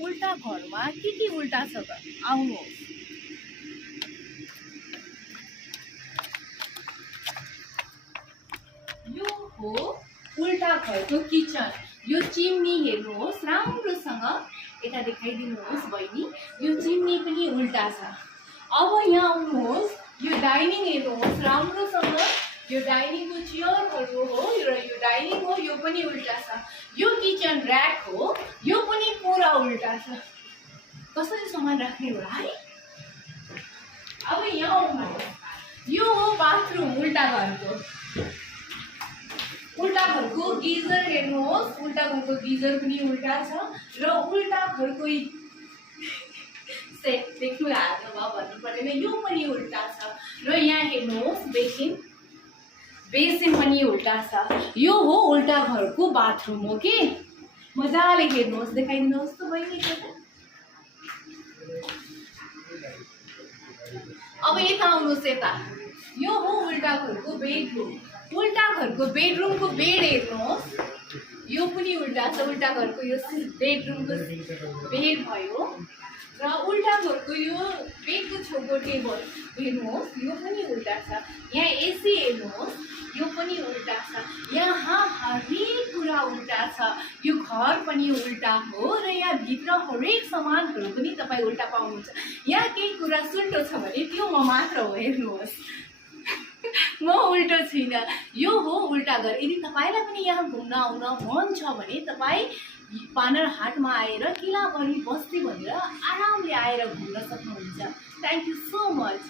उल्टा घरमा के उल्टा छ त आउनुहोस्। यो हो उल्टा घरको किचन। यो चिम्नी हेर्नुहोस् राम्रोसँग, यता देखाइदिनुहोस् बहिनी। यो चिम्नी पनि उल्टा छ। अब यहाँ आउनुहोस्, यो डाइनिङ हेर्नुहोस् राम्रोसँग। यो डाइनिङको चेयरहरू हो र यो डाइनिङ हो, यो पनि उल्टा छ। यो किचन र्याक हो, यो पनि पुरा उल्टा छ। कसरी सामान राख्ने होला है। अब यहाँ आउनुहोस्, यो हो बाथरुम उल्टा घरको। उल्टा घरको गिजर हेर्नुहोस्, उल्टा घरको गिजर पनि उल्टा छ र उल्टा घरको सेट देख्नु लाग्यो भन्नु पर्दैन, यो पनि उल्टा छ। र यहाँ हेर्नुहोस् बेसिन, बेसिन पनि उल्टा छ। यो हो उल्टा घरको बाथरुम हो कि। मजाले हेर्नुहोस्, देखाइदिनुहोस् त बहिनी। अब यता आउनुहोस्, यता यो हो उल्टा घरको बेडरुम। उल्टा घरको बेडरुमको बेड हेर्नुहोस्, यो पनि उल्टा छ। उल्टा घरको यो बेडरुमको बेड भयो र उल्टा घरको यो बेडको छेउको टेबल हेर्नुहोस्, यो पनि उल्टा छ। यहाँ एसी हेर्नुहोस्, यो पनि उल्टा छ। यहाँ हरेक कुरा उल्टा छ। यो घर पनि उल्टा हो र यहाँ भित्र हरेक सामानहरू पनि तपाईँ उल्टा पाउनुहुन्छ। यहाँ केही कुरा सुल्टो छ भने त्यो म मात्र हो, हेर्नुहोस्। म उल्टो छुइनँ। यो हो उल्टा घर। यदि तपाईँलाई पनि यहाँ घुम्न आउन मन छ भने तपाईँ बानरहाटमा आएर किलाबरी बस्ती भनेर आरामले आएर घुम्न सक्नुहुन्छ। Thank you so much.